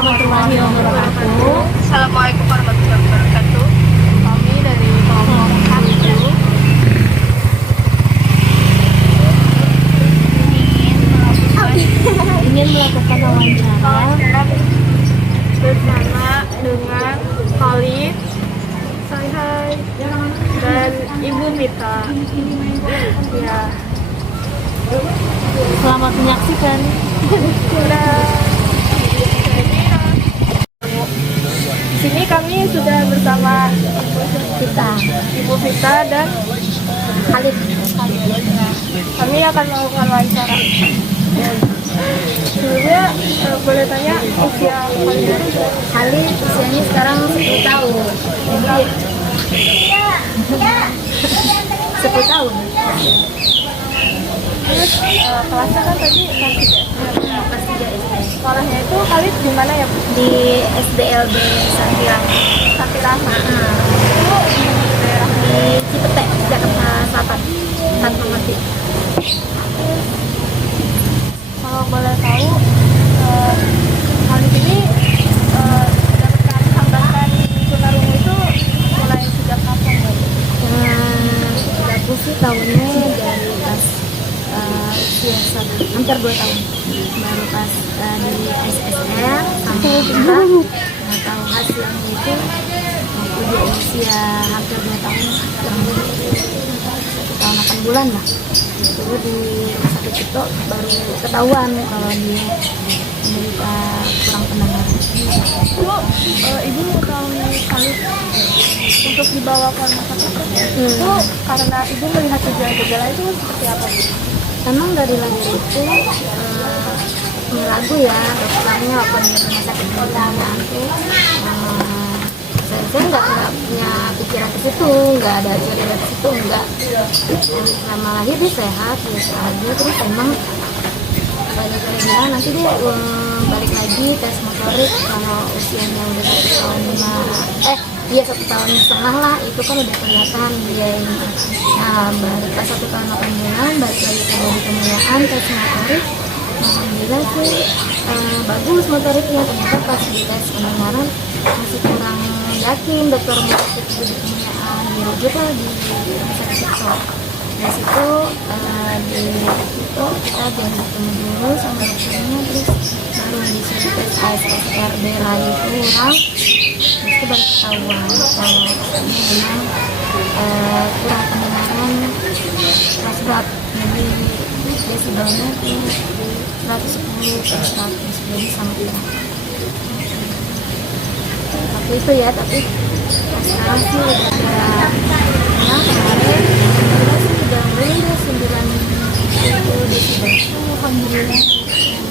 warahmatullahi wabarakatuh. Assalamualaikum warahmatullahi wabarakatuh. Kami dari kelompok 1 ingin melakukan wawancara Bersama dengan Khalid, hai, dan Ibu Mita. Ya, Selamat menyaksikan. Di sini kami sudah bersama Ibu Vita dan Khalid. kami akan melakukan wawancara. Sebelumnya boleh tanya usia Khalid usianya sekarang 10 tahun. Jadi 10 tahun. Terus kelasnya kan tadi Kelas 3 SD. sekolahnya itu Khalid di mana ya Bu? Di SDLB Santirama. Satirama. Itu di daerah di Cipete, Jakarta Selatan. Fatmawati. Kalau boleh tahu Khalid ini mendapatkan hambatan tunarungu itu mulai sejak kapan Bu? Aku sih tahunnya dari pas usia hampir 2 tahun, baru pas di SSR sampai kita tahu hasilnya itu waktu dia usia hampir 2 tahun, kurang lebih 1 tahun 8 bulan lah. Itu di rumah sakit itu baru ketahuan kalau dia menderita kurang pendengaran. Itu Ibu mengetahui Khalid untuk dibawa ke rumah sakit itu karena Ibu melihat gejala-gejala itu seperti apa Bu? Emang dari lahir itu ragu ya dokternya apa di rumah sakit pendidikan tuh saya nggak punya pikiran ke situ, nggak ada cerita ke situ, nggak. Selama lahir dia sehat biasa aja, terus emang banyak yang bilang nanti dia balik lagi tes motorik kalau usianya udah 1 tahun 1,5 lah, itu kan udah kelihatan dia ini. Nah pas 1 tahun 8 bulan balik lagi ke dari kemuliaan tes motorik, alhamdulillah sih bagus motoriknya. Ternyata pas di tes pendengaran masih kurang yakin, dokter rumah sakit itu di kemuliaan dirujuk lah di rumah sakit itu. Dari situ kita biasa ketemu dulu sama dokternya, terus baru disuruh tes ASSRD lagi kurang, terus itu baru ketahuan kalau ini memang kurang pendengaran kelas berat, jadi desibelnya tuh 110 per 100, jadi sangat berat. Tapi itu ya, tapi sekarang sih udah kemarin udah mulai 9 desibel. Alhamdulillah.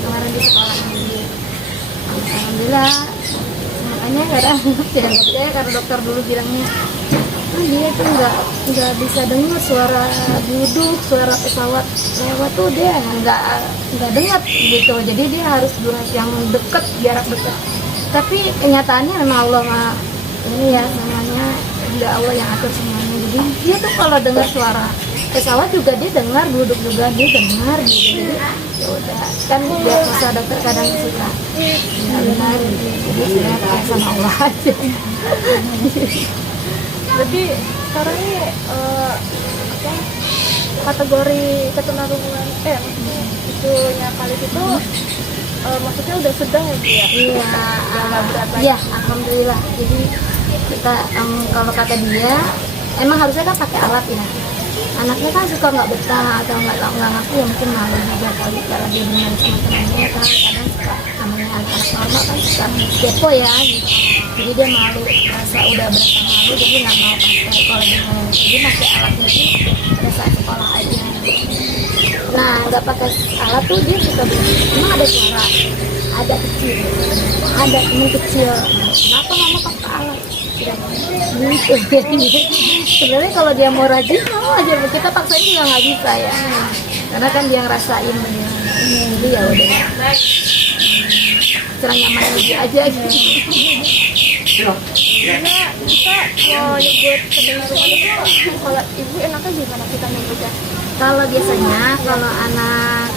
Kemarin di sekolah ini, alhamdulillah. Makanya kadang tidak percaya karena dokter dulu bilangnya dia tuh nggak bisa dengar suara duduk, suara pesawat lewat tuh dia nggak dengar gitu. Jadi dia harus durasi yang dekat, jarak dekat. Tapi kenyataannya memang Allah ini ya semuanya, tidak Allah yang atur semuanya. Jadi dia tuh kalau dengar suara pesawat juga dia dengar, duduk juga dia dengar gitu. Jadi ya udah kan biasa dokter kadang suka nggak benar gitu. Jadi saya percaya sama Allah aja. Berarti sekarang ini kategori ketunarungan itunya Khalid itu maksudnya udah sedang ya Bu ya? Iya, iya, alhamdulillah. Jadi kita kalau kata dia emang harusnya kan pakai alat ya. Anaknya kan suka nggak betah atau nggak ngaku, ya mungkin malu juga kali kalau dia dengan sama temannya kan kadang suka namanya anak normal kan suka kepo ya gitu. Jadi dia malu, rasa udah berasa malu, jadi nggak mau pakai kalau dia mau. Jadi pakai alatnya tuh pada saat sekolah aja. Nah nggak pakai alat tuh dia suka bilang emang ada suara, ada kecil, ada ini kecil. Kenapa mama pakai alat? Gitu. Sebenarnya kalau dia mau rajin mau aja, kita paksain juga nggak bisa ya, karena kan dia ngerasain jadi ya udah cara nyaman aja gitu. Karena kita mau nyebut kedengaran itu kalau Ibu enaknya gimana kita nyebutnya? Kalau biasanya kalau anak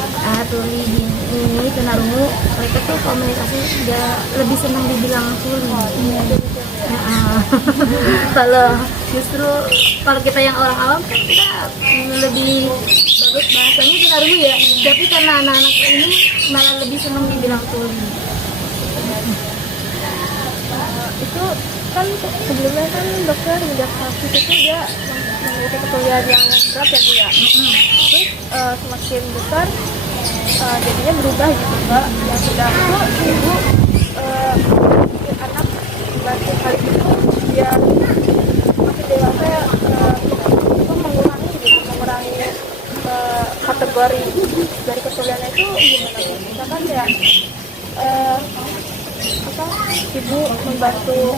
tuli ini tunarungu, mereka tuh komunikasi udah lebih senang dibilang tuli. Kalau justru kalau kita yang orang awam kan kita lebih bagus bahasanya tunarungu ya. Tapi karena anak-anak ini malah lebih senang dibilang tuli. Itu kan sebelumnya kan dokter mendiagnosis itu dia memiliki ketulian yang berat ya Bu ya. Terus semakin besar jadinya berubah gitu Mbak. Yang sudah itu ibu anak bantu hal itu biar makin dewasa itu mengurangi kategori dari ketuliannya itu gimana Bu? Misalkan ya ibu membantu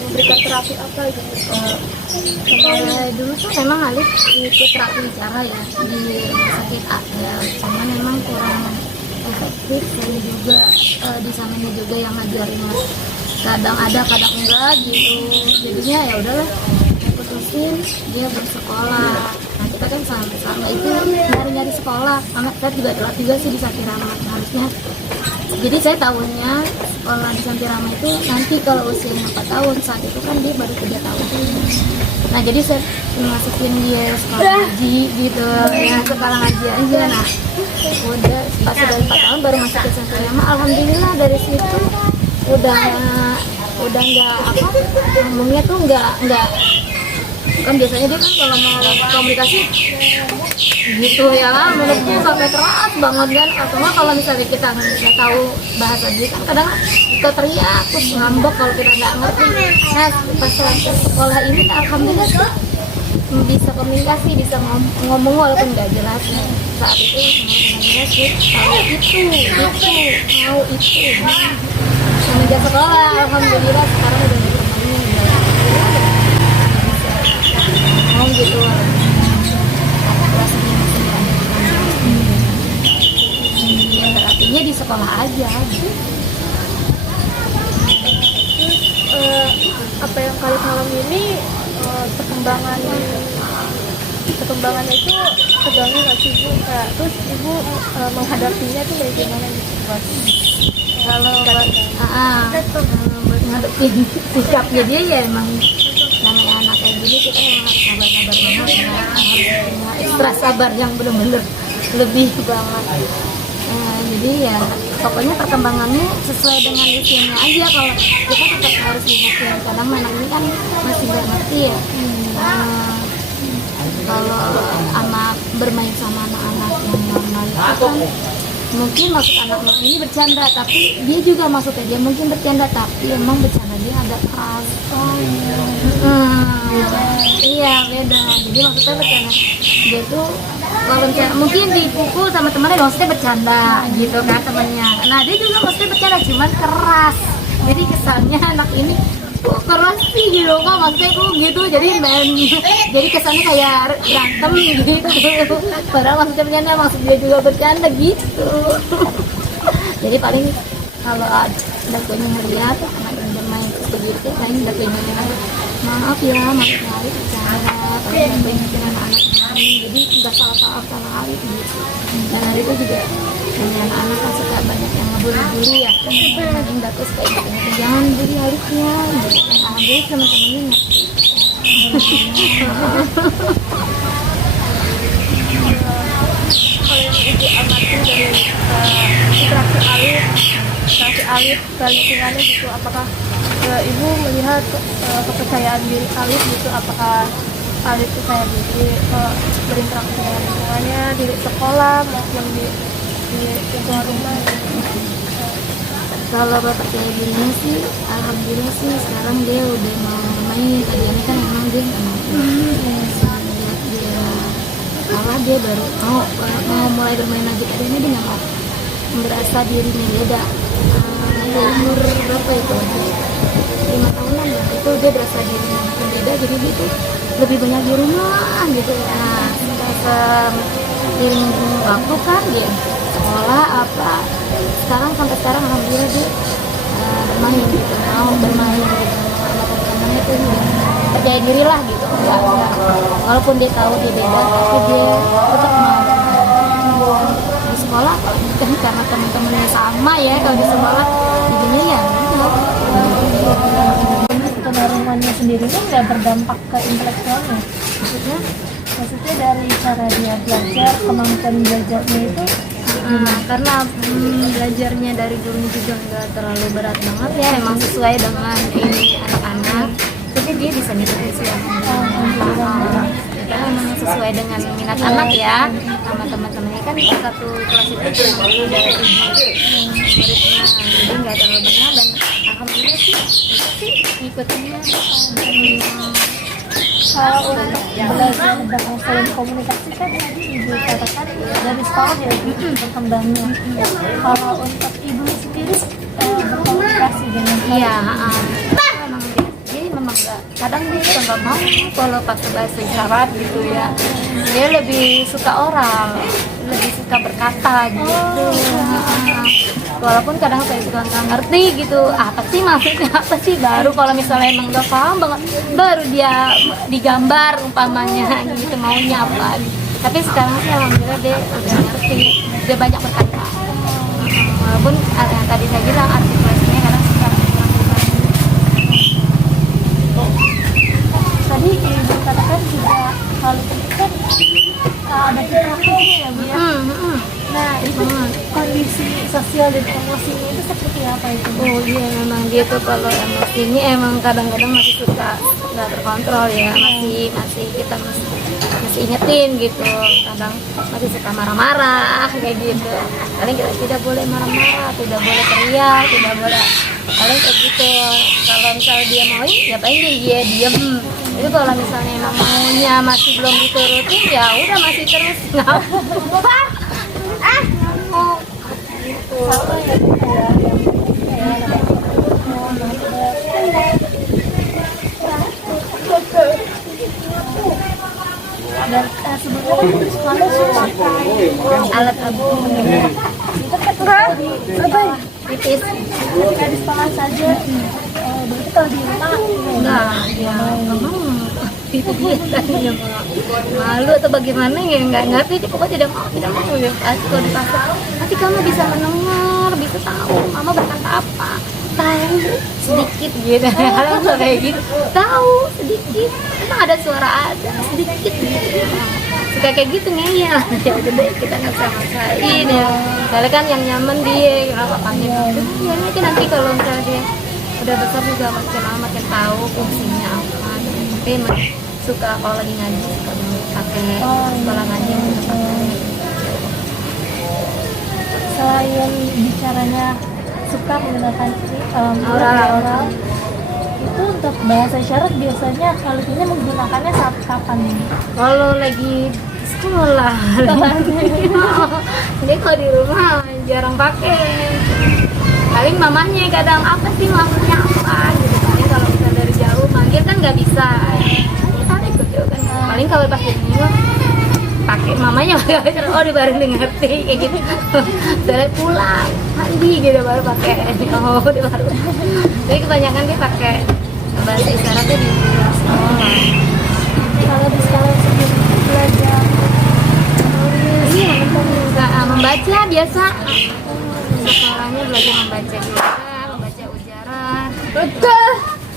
memberikan terapi apa gitu. Dulu tuh memang Alif ikut terapi bicara ya di rumah sakit ada, cuman memang kurang efektif dan juga di sananya juga yang ngajarin kadang ada kadang enggak gitu, jadinya ya udahlah putusin dia bersekolah. Nah kita kan sama itu nyari sekolah, anak saya juga telat juga sih di Sakirama harusnya. Jadi saya tahunya sekolah di Santirama itu nanti kalau usianya 4 tahun, saat itu kan dia baru 3 tahun. Nah jadi saya masukin dia sekolah ngaji gitu ya, sekolah ngaji aja. Nah udah pas sudah 4 tahun baru masuk ke Santirama. Alhamdulillah dari situ udah nggak apa ngomongnya tuh nggak kan biasanya dia kan kalau mau komunikasi gitu ya menurutku sampai keras banget kan, atau nggak kalau misalnya kita nggak tahu bahasa dia kan kadang kita teriak terus ngambek kalau kita nggak ngerti. Nah pas ke sekolah ini alhamdulillah sih bisa komunikasi, bisa ngomong walaupun nggak jelas ya. Saat itu nggak jelas sih tahu itu semenjak sekolah alhamdulillah sekarang udah ada temannya mau gitu terapinya di sekolah aja gitu. Apa yang kalian alami ini perkembangannya itu terganggu nggak sih Bu? Terus ibu menghadapinya tuh dari gimana gitu Mas? Kalau buat ngadepin sikapnya dia ya emang namanya anak kayak gini kita yang harus sabar-sabar banget ya, harus punya ekstra sabar yang benar-benar lebih banget. Jadi ya pokoknya perkembangannya sesuai dengan usianya aja. Kalau kita tetap harus lihat kadang anak ini kan masih nggak ngerti ya. Kalau anak bermain sama anak-anak yang normal itu kan mungkin maksud anaknya ini bercanda, tapi dia juga maksudnya dia mungkin bercanda tapi emang bercanda dia agak keras. Iya beda. Jadi maksudnya bercanda dia tuh kalau misalnya mungkin dipukul sama temannya maksudnya bercanda gitu kan temannya. Nah dia juga maksudnya bercanda cuman keras. Jadi kesannya anak ini kok keras sih gitu kok maksudnya kok gitu, jadi kesannya kayak berantem gitu. Padahal maksudnya bercanda, maksud dia juga bercanda gitu. Jadi paling kalau dakunya melihat anak ini bermain begitu, paling dakunya maaf ya maksudnya Alif bercanda, kalau dakunya dengan anak lain, jadi nggak salah Alif gitu. Dan Alif itu juga dengan anak kan suka banyak yang ngebully ya, yang daku suka ingat jangan bully Alifnya gitu. Alhamdulillah teman-temannya ngerti. Kalau yang ibu amati dari interaksi Alif ke lingkungannya gitu, apakah ibu melihat kepercayaan diri Alif gitu, apakah Alif percaya diri berinteraksi dengan lingkungannya di sekolah maupun di lingkungan rumah gitu. Kalau percaya dirinya sih alhamdulillah sih sekarang dia udah mau main. Tadinya kan emang dia nggak mau lihat dia dia baru mau mulai bermain lagi. Tadinya dia nggak mau, merasa dirinya beda. Umur berapa itu 5 tahunan ya, itu dia berasa dirinya beda, jadi dia tuh lebih banyak di rumah gitu. Nah seiring waktu kan dia sekolah apa sekarang sampai sekarang alhamdulillah dia bermain gitu, mau bermain gitu sama teman-temannya tuh percaya diri lah gitu. Enggak. Walaupun dia tahu dia beda, tapi dia tetap mau di sekolah kan karena teman-temannya sama ya. Kalau di sekolah jadinya ya Tunarungannya sendiri kan nggak berdampak ke intelektualnya. Maksudnya dari cara dia belajar, kemampuan belajarnya itu karena belajarnya dari dulu juga nggak terlalu berat banget ya, emang sesuai dengan ini anak-anak, tapi dia bisa ngikutin sih karena emang sesuai dengan minat anak ya, sama teman-temannya kan satu kelas itu cuma ada 7 muridnya, jadi nggak terlalu banyak dan alhamdulillah sih ngikutinnya. kalau untuk belajar dan saling komunikasi kan tadi ibu katakan dari sekolah ya berkembangnya. Kalau untuk ibu sendiri berkomunikasi dengan Iya, memang dia memang nggak, kadang dia juga nggak mau kalau pakai bahasa isyarat gitu ya. Dia lebih suka oral, lebih suka berkata gitu. Walaupun kadang saya juga nggak ngerti gitu, apa sih maksudnya apa sih, baru kalau misalnya emang nggak paham banget, baru dia digambar umpamanya gitu maunya apa gitu. Tapi sekarang sih alhamdulillah dia udah ngerti, dia banyak berkata. Walaupun yang tadi saya bilang artikulasinya kadang suka tadi ibu katakan juga hal itu kan ada psikologinya ya Bu ya. Nah itu kondisi sosial dan emosinya itu seperti apa itu? oh iya memang dia tuh kalau emosinya emang kadang-kadang masih suka nggak terkontrol ya, masih kita masih ingetin gitu, kadang masih suka marah-marah kayak gitu. Paling kita tidak boleh marah-marah, tidak boleh teriak, tidak boleh, paling kayak gitu. Kalau misalnya dia mau ya paling dia diem. Itu kalau misalnya emang maunya masih belum diturutin ya udah masih terus ngapa mau gitu. Sama ya Bu ya, dan sebetulnya kan di sekolah suka Alat abu itu kan tipis ketika di sekolah saja berarti kalau di rumah enggak ya memang itu dia tadinya malu atau bagaimana ya nggak ngerti, dia pokoknya tidak mau ya. Kalau dipaksa nanti kamu bisa mendengar, bisa tahu mama berkata apa, tahu sedikit gitu. Kalau kayak gitu tahu sedikit, emang ada suara ada sedikit gitu. Suka kayak gitu ngeyel ya udah deh kita nggak usah maksain ya, soalnya kan yang nyaman dia kenapa papanya gitu ya. Nanti kalau misalnya dia udah besar juga makin tahu fungsinya apa. Tapi suka kalau lagi ngaji suka pakai sekolah ngaji untuk selain bicaranya suka menggunakan oral itu untuk bahasa isyarat biasanya kalau ini menggunakannya saat kapan nih? kalau lagi sekolah. Jadi kalau di rumah jarang pakai, paling mamanya kadang apa sih maksudnya apa gitu. Paling kalau misalnya dari jauh manggil kan nggak bisa, ikut jauh kan. Paling kalau pas di rumah pakai mamanya oh dia baru ngerti kayak gitu. Dari pulang mandi gitu baru pakai oh dia baru. Jadi kebanyakan dia pakai bahasa isyaratnya di sekolah. Kalau di sekolah sendiri belajar Iya, membaca biasa. Sekolahnya belajar membaca biasa, membaca ujaran,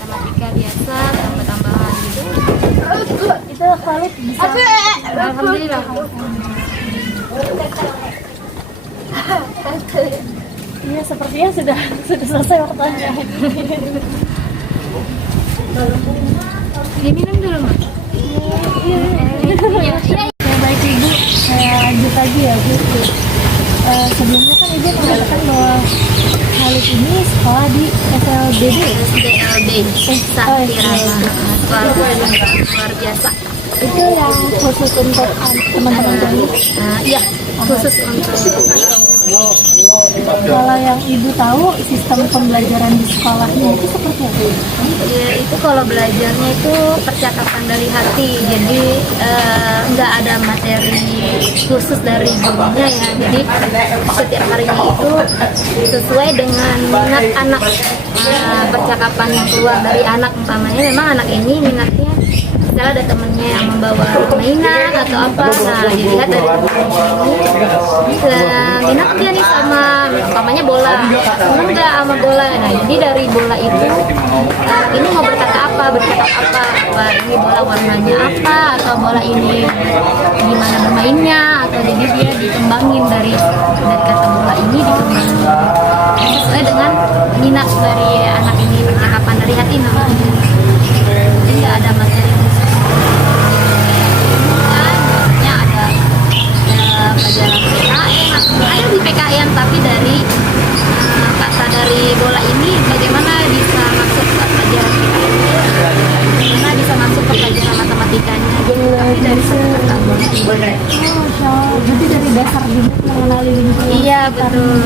matematika biasa, tambah-tambahan gitu. itu Khalid bisa Alhamdulillah. iya sepertinya sudah selesai waktunya. Diminum dulu, Mak. Iya. Ya baik Ibu, saya lanjut lagi ya Bu. Sebelumnya kan Ibu mengatakan bahwa Khalid ini sekolah di SLBD. SDLB, Sakti Rama. Luar biasa. Itu yang khusus untuk teman-teman tuli. Iya, khusus untuk Kalau yang ibu tahu sistem pembelajaran di sekolahnya itu seperti apa? Ya itu kalau belajarnya itu percakapan dari hati, jadi nggak ada materi khusus dari gurunya ya. Jadi setiap harinya itu sesuai dengan minat anak. Percakapan yang keluar dari anak, umpamanya memang anak ini minatnya misalnya ada temennya yang membawa mainan atau apa, nah dilihat dari temennya ini minat dia nih sama umpamanya bola, seneng nggak sama bola, nah jadi dari bola itu ini mau berkata apa, apa ini bola warnanya apa, atau bola ini gimana bermainnya, atau jadi dia dikembangin dari kata bola ini dikembangin sesuai dengan minat dari anak ini, percakapan dari hati namanya. Jadi nggak ada materi khusus. Maksudnya ada pelajaran PKN, ada di PKN tapi dari kata dari bola ini bagaimana bisa masuk ke pelajaran PKN, bagaimana bisa masuk ke pelajaran matematikanya, tapi dari kata bola. Jadi dari dasar juga mengenali lingkungan. Iya betul.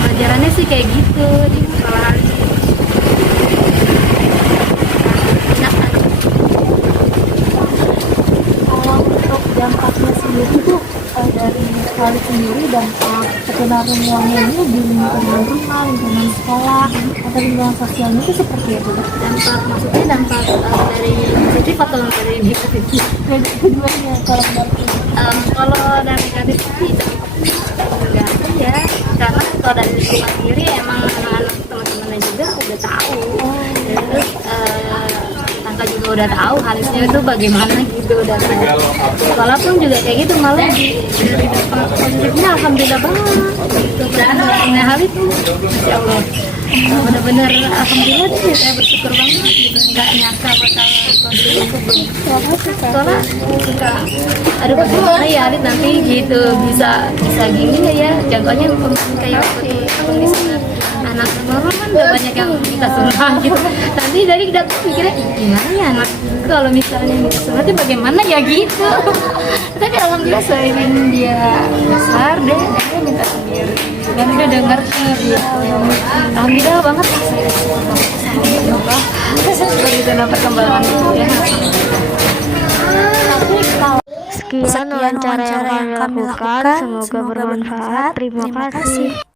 Pelajarannya sih kayak gitu di sekolah. Kalau untuk dampaknya sendiri itu dari Khalid sendiri, dampak ketenangannya ini di lingkungan rumah, lingkungan sekolah, atau lingkungan sosialnya itu seperti apa? Dampak maksudnya dampak dari positif atau dari negatif? Keduanya kalau dari Kalau dari negatif sih enggak ya, karena kalau dari lingkungan sendiri emang anak-anak teman-temannya juga udah tahu, terus Tangka juga udah tahu harusnya itu bagaimana gitu, udah tahu. Sekolah pun juga kayak gitu, malah dari dampak positifnya alhamdulillah banget gitu. Punya hal itu masya Allah, benar-benar alhamdulillah sih, saya bersyukur banget gitu, nggak nyangka bakal sekolah suka aduh bagaimana ya Adit nanti gitu bisa gini nggak ya, jagonya kayak komisioner anak mama kan udah banyak yang kita sunat gitu, nanti dari kita pikirnya gimana ya anak kalau misalnya minta sunat itu bagaimana ya gitu. Tapi alhamdulillah seiring dia besar deh minta sendiri dan udah dengar dia, alhamdulillah banget saya semoga begitu perkembangan itu ya. Sekian wawancara yang kami lakukan, semoga bermanfaat. Terima kasih.